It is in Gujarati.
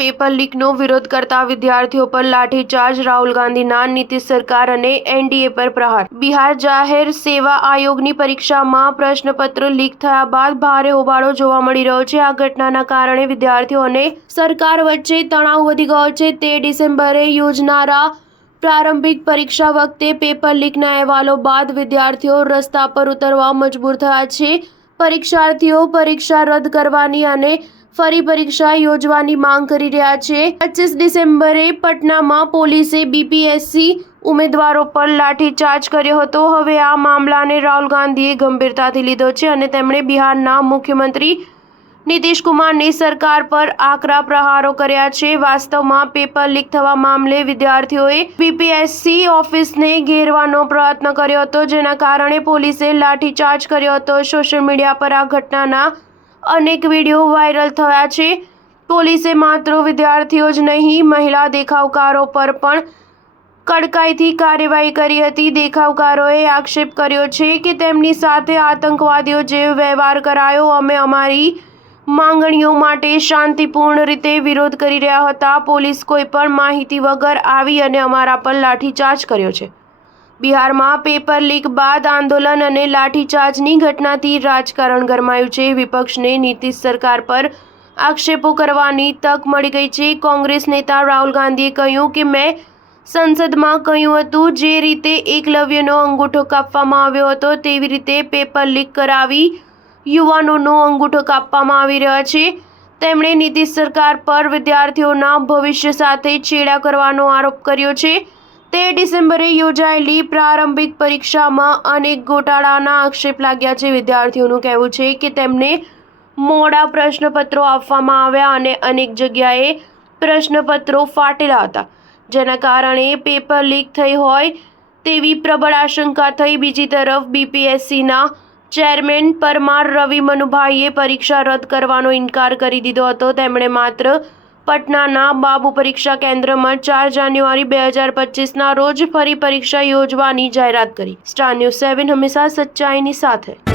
પેપર લીકનો વિરોધ કરતા વિદ્યાર્થીઓ પર લાઠીચાર્જ, રાહુલ ગાંધીના નીતિશ સરકાર અને એનડીએ પર પ્રહાર। બિહાર જાહેર સેવા આયોગની પરીક્ષામાં પ્રશ્નપત્ર લીક થયા બાદ ભારે હોબાળો જોવા મળી રહ્યો છે। આ ઘટનાના કારણે વિદ્યાર્થીઓ અને સરકાર વચ્ચે તણાવ વધી ગયો છે। 13 ડિસેમ્બરે યોજાનારા પ્રારંભિક પરીક્ષા વખતે પેપર લીકના અહેવાલો બાદ વિદ્યાર્થીઓ રસ્તા પર ઉતરવા મજબૂર થયા છે। પરીક્ષાર્થીઓ પરીક્ષા રદ કરવાની અને ફરી પરીક્ષા યોજવાની માંગ કરી રહ્યા છે। 25 ડિસેમ્બરે પટનામાં પોલીસે બીપીએસસી ઉમેદવારો પર લાઠીચાર્જ કર્યો હતો। હવે આ મામલાને રાહુલ ગાંધીએ ગંભીરતાથી લીધો છે અને તેમણે બિહારના મુખ્યમંત્રી નીતિશ કુમારની સરકાર પર આકરા પ્રહારો કર્યા છે। વાસ્તવમાં પેપર લીક થવા મામલે વિદ્યાર્થીઓએ બીપીએસસી ઓફિસને ઘેરવાનો પ્રયત્ન કર્યો હતો, જેના કારણે પોલીસે લાઠીચાર્જ કર્યો હતો। સોશિયલ મીડિયા પર આ ઘટનાના અનેક વિડીયો વાયરલ થયા છે। પોલીસે માત્ર વિદ્યાર્થીઓ જ નહીં, મહિલા દેખાવકારો પર પણ કડકાઈથી કાર્યવાહી કરી હતી। દેખાવકારોએ આક્ષેપ કર્યો છે કે તેમની સાથે આતંકવાદીઓ જેવો વ્યવહાર કરાયો। અમે અમારી માંગણીઓ માટે શાંતિપૂર્ણ રીતે વિરોધ કરી રહ્યા હતા। પોલીસ કોઈપણ માહિતી વગર આવી અને અમારા પર લાઠીચાર્જ કર્યો છે। બિહારમાં પેપર લીક બાદ આંદોલન અને લાઠીચાર્જની ઘટનાથી રાજકારણ ગરમાયું છે। વિપક્ષને નીતિશ સરકાર પર આક્ષેપો કરવાની તક મળી ગઈ છે। કોંગ્રેસ નેતા રાહુલ ગાંધીએ કહ્યું કે મેં સંસદમાં કહ્યું હતું, જે રીતે એકલવ્યનો અંગૂઠો કાપવામાં આવ્યો હતો તેવી રીતે પેપર લીક કરાવી યુવાનોનો અંગૂઠો કાપવામાં આવી રહ્યા છે। તેમણે નીતિશ સરકાર પર વિદ્યાર્થીઓના ભવિષ્ય સાથે ચેડા કરવાનો આરોપ કર્યો છે। 13 ડિસેમ્બરે યોજાયેલી પ્રારંભિક પરીક્ષામાં અનેક ગોટાળાના આક્ષેપ લાગ્યા છે। વિદ્યાર્થીઓનું કહેવું છે કે તેમને મોડા પ્રશ્નપત્રો આપવામાં આવ્યા અને અનેક જગ્યાએ પ્રશ્નપત્રો ફાટેલા હતા, જેના કારણે પેપર લીક થઈ હોય તેવી પ્રબળ આશંકા થઈ। બીજી તરફ બીપીએસસીના ચેરમેન પરમાર રવિ મનુભાઈએ પરીક્ષા રદ કરવાનો ઇનકાર કરી દીધો હતો। તેમણે માત્ર પટનાના બાબુ પરીક્ષા કેન્દ્રમાં 4 જાન્યુઆરી 2025ના રોજ ફરી પરીક્ષા યોજવાની જાહેરાત કરી। સ્ટાર ન્યૂઝ 7 હંમેશા સચ્ચાઈની સાથે।